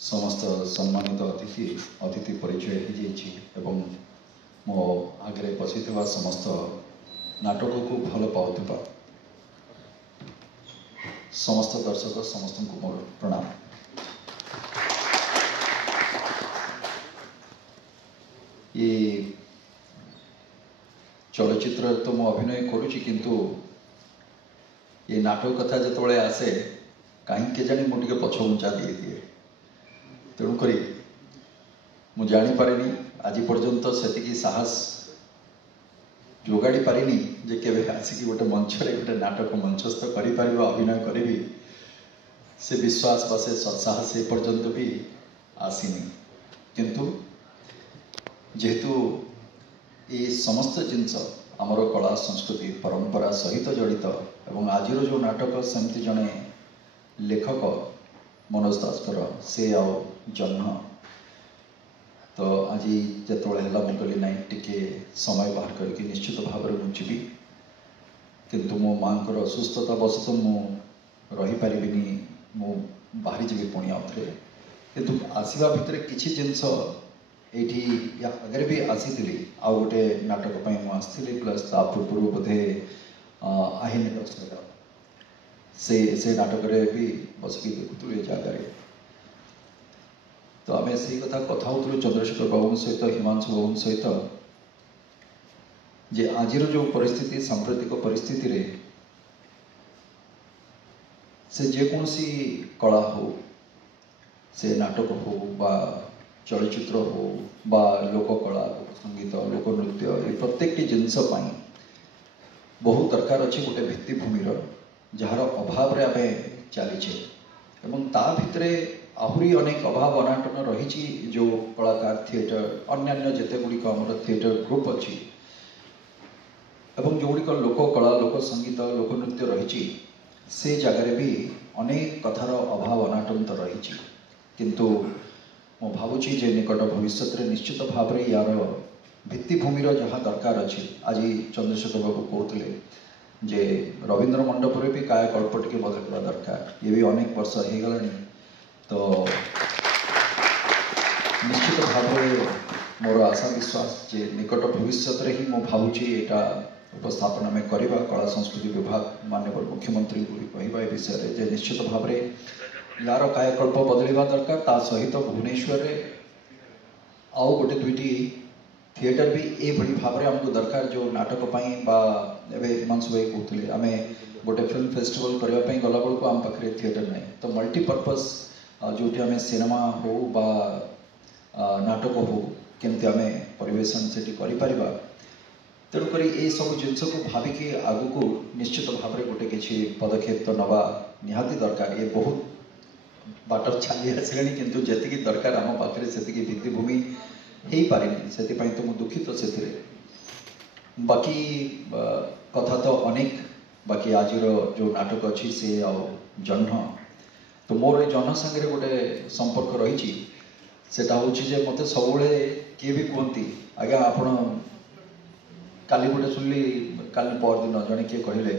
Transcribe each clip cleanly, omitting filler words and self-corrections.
समस्त सम्मानित अतिथि परिचय हो मो आगे बसी समस्त नाटक को भल पाउथिबा समस्त दर्शक समस्त को मोर प्रणाम। ये चलचित्र तो मु अभिनय करुच्ची किंतु ये नाटक कथा जो आसे कहीं के जानी मुझे पछ उंचा दे दिए तेणुक मु जापारे आज पर्यंत से साहस जोगाड़ी पारिनी जे केवे आसिक गोटे मंच गोटे नाटक मंचस्थ कर अभिनय करी से विश्वास बा से सत्साहस से पर्यंत भी आसीनी किंतु जेहेतु ये समस्त जिनस आमर कला संस्कृति परंपरा सहित जड़ित एवं आज जो नाटक सेमती जड़े लेखक मनोज दासकर से आओ जन्म तो आज जो मुझे ना टिके समय बाहर करके निश्चित भाव में मुझी किंतु मो माँ को असुस्थता बस तो मुझे मु बाहरी जी पुणी आउ थे किंतु आसवा भितर किसी जिनस ये आगे भी आसी आउ गोटे नाटक आसती प्लस ता पूर्व बोधे আহিनी से नाटक भी बसिक देखुलु ये जगार तो आम से कथा होलु चंद्रशेखर बाबू सहित हिमांशु बाबू सहित जे आज जो परिस्थिति सांप्रतिक परिस्थिति रे से जेकोसी कला हो से नाटक हो बा चलचित्र हो बा लोककला लोक संगीत लोक नृत्य ये प्रत्येक जिनस बहुत दरकार अच्छे गोटे भित्तिभूमि जार अभाव रे आमे चलीचे एवं ता भितरे आहुरी अनेक अभाव अनाटन रही जो कलाकार थिएटर अन्यान्य जिते गुड़िक आमर थिएटर ग्रुप अच्छी एवं जो गुड़िक लोककला लोक संगीत लोक नृत्य रही से जगार भी अनेक कथार अभाव अनाटन तो रही किंतु मु भावुची जे निकट भविष्य में निश्चित भाव में यार भित्तिभूमि जहाँ दरकार अच्छी आज चंद्रशेखर बाबू कहते जे रवींद्र मंडप भी कायाकल्प टे बदलवा दरकार ये भी अनेक वर्ष हो गला तो निश्चित भाव में मोर आशा विश्वास जे निकट भविष्य में ही मु भावुची यहाँ उपस्थापन आम करवा कला संस्कृति विभाग माननीय मुख्यमंत्री को भी कहवा विषय जे निश्चित भाव में यार कायाकल्प बदलवा दरकार ता सहित भुवनेश्वर आउ गोटे दुईटी थिएटर भी ये भाव में आमको दरकार जो नाटक हिमांशु भाई कहते आम गोटे फिल्म फेस्टिवल करने गला बेलू आम पाखे थिएटर ना तो मल्टीपर्पज जो आम सिनेमा हो बा नाटक हो केमती आम परिवेशन से कर तेणुक ये सब जिनस को भाविकी आग को निश्चित भाव में गोटे किसी पदक्षेप तो नवा निहाती दरकार ये बहुत बाटर छाली आसला किंतु जी दरकार आम पाखे से भित्तिभूमि हो पारिनी से तो मुझे दुखित से बाकी कथा तो अनेक बाकी आज जो नाटक अच्छी से जह्न तो मोर जह्न सांगे गोटे संपर्क रही से मत सब किए भी कहती आज्ञा आपण काली गोटे शुणिली काली परदिन जड़े किए कहले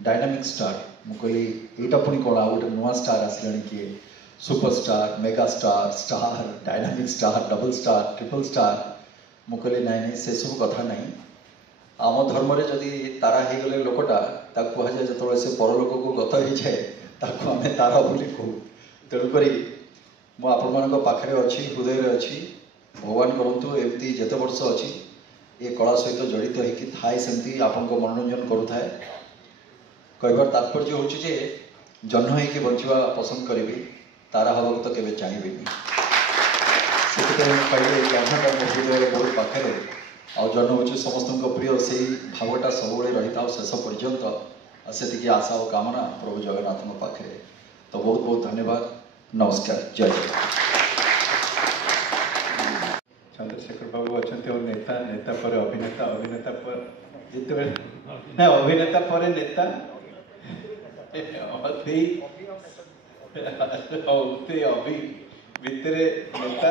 डायनामिक स्टार मुझे यहाँ पुणी कौन आ गए नुआ स्टार आसला किए superstar mega star star dynamic star double star triple star मुझे नाई से सब कथा ना आम धर्म रे जदि तारा हो गले लोकटा कहुए जो से परलोक को गत हो जाए आम तारा बोली कहू तेणुक मुझे अच्छी हृदय अच्छी भगवान करूँ एमती जिते वर्ष अच्छी ये कला सहित जड़ित होती थाए सेमती आपण मनोरंजन करुए कहबार तात्पर्य होचे जन्म होगी बंचवा पसंद करी तारा हवा तो केवे चाहिए कहले जन्मटा मो हृदय बहुत पाखे आ जन्म हूँ समस्त प्रिय से भावटा सब रही था शेष पर्यंत से आशा और कामना प्रभु जगन्नाथ पाखे तो बहुत बहुत धन्यवाद नमस्कार जय जय। चंद्रशेखर बाबू अच्छा नेता नेता पर अभिनेता अभिनेता पर जिते ना अभिनेता पर नेता अभी भितरे नेता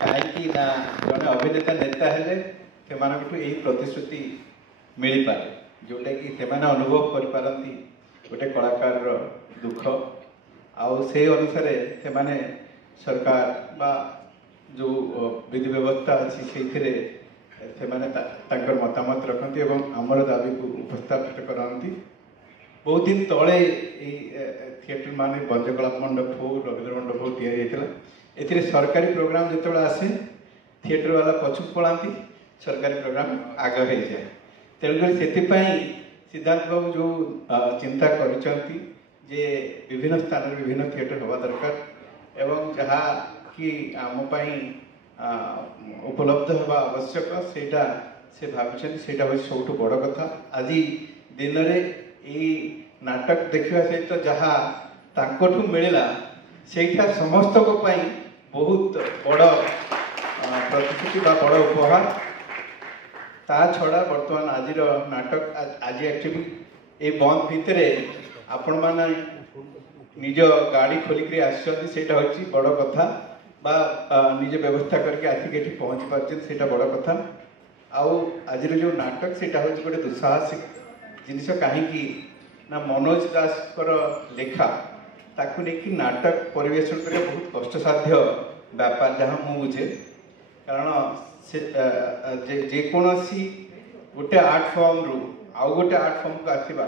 कहीं ना जड़े अभिनेता नेता हेले यही प्रतिश्रुति मिल पाए जोटा कि से अनुभव करपारती गोटे कलाकार दुख आउ से अनुसार से सरकार बा जो विधि व्यवस्था अच्छी से मतामत रखती और आमर दाबी को उपस्थापित कराती। बहुत दिन तले थिएटर मान बंजकला मंडप हो रवींद्र मंडप हो या सरकारी प्रोग्राम जो आसे थिएटर वाला पछुक पलांती सरकारी प्रोग्राम आग हो जाए। तेणुक से सिद्धांत बाबू जो चिंता करिसेंती जे विभिन्न स्थान में विभिन्न थिएटर हवा दरकार एवं जहाँ कि आम उपलब्ध होगा आवश्यक से भावी से सब बड़ कथा। आज दिन में यही नाटक देखा सहित जहाँ तांकोठु मिलला सेठा समस्त को पाई बहुत बड़ प्रतिश्रुति बा बड़ उपहार। ता छड़ा बर्तमान आज नाटक आज एक्चुअली ये बंद भितर आपण मैंने निज गाड़ी खोलिक आसटा हूँ बड़ कथा बा निज व्यवस्था करके आसिक ये पहुँची पार्टी बड़ कथा। आज जो नाटक से गोटे दुस्साहसिक जिनस कहीं ना मनोज दास लेखा ताकू नहीं नाटक परिवेशन कर बहुत कष्टसाध्य व्यापार जहाँ मु बुझे। कारण से जेकोसी गोटे आर्ट फॉर्म रु आउ गोटे आर्ट फॉर्म को आसवा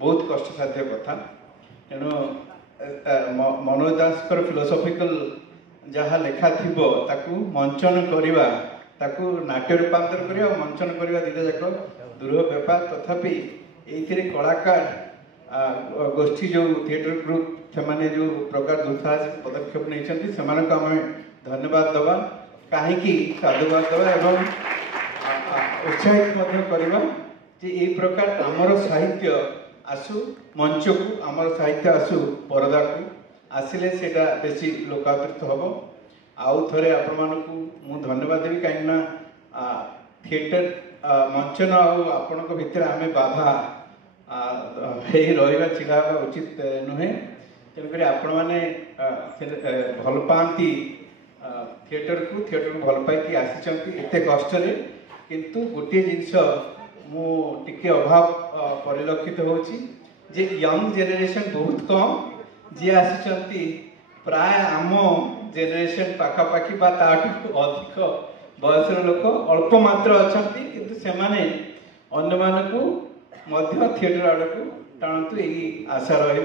बहुत कष्टसाध्य कथा। तेणु मनोज दास फिलोसॉफिकल जहाँ लेखा थी ताकू मंचन करवा ताकू नाट्य रूपांतर करवा मंचन करवा दुटा जाक दूर व्यापार। तथापि ये कलाकार गोष्ठी जो थिएटर ग्रुप से जो प्रकार दुस्साहसिक पदक्षेप नहीं से आम धन्यवाद दबा कहीं साधुवाद दबा एवं उत्साहित करवा ये प्रकार आमर साहित्य आसु मंच को आमर साहित्य आसु परदा को आसिले सेटा बेसी लोकादृत हम। आउ थे आपण को धन्यवाद देवी कहीं थिएटर मंचन आपण भितर आम बाधा रहा चिड़ा उचित नुहे। तेणुक आपण मैंने भल पाती थिएटर को भल पाई आसी कष्ट किंतु गोटे जिनस मुझे अभाव परिलक्षित होची जे यंग जेनेरेशन बहुत कम जी आसी प्राय आम जेनेरेशन पाखापाखि अधिक बयसर लोक अल्प मात्र अच्छा किंतु से अन्य मानक थिएटर आड़ को टाणतु यही आशा रही।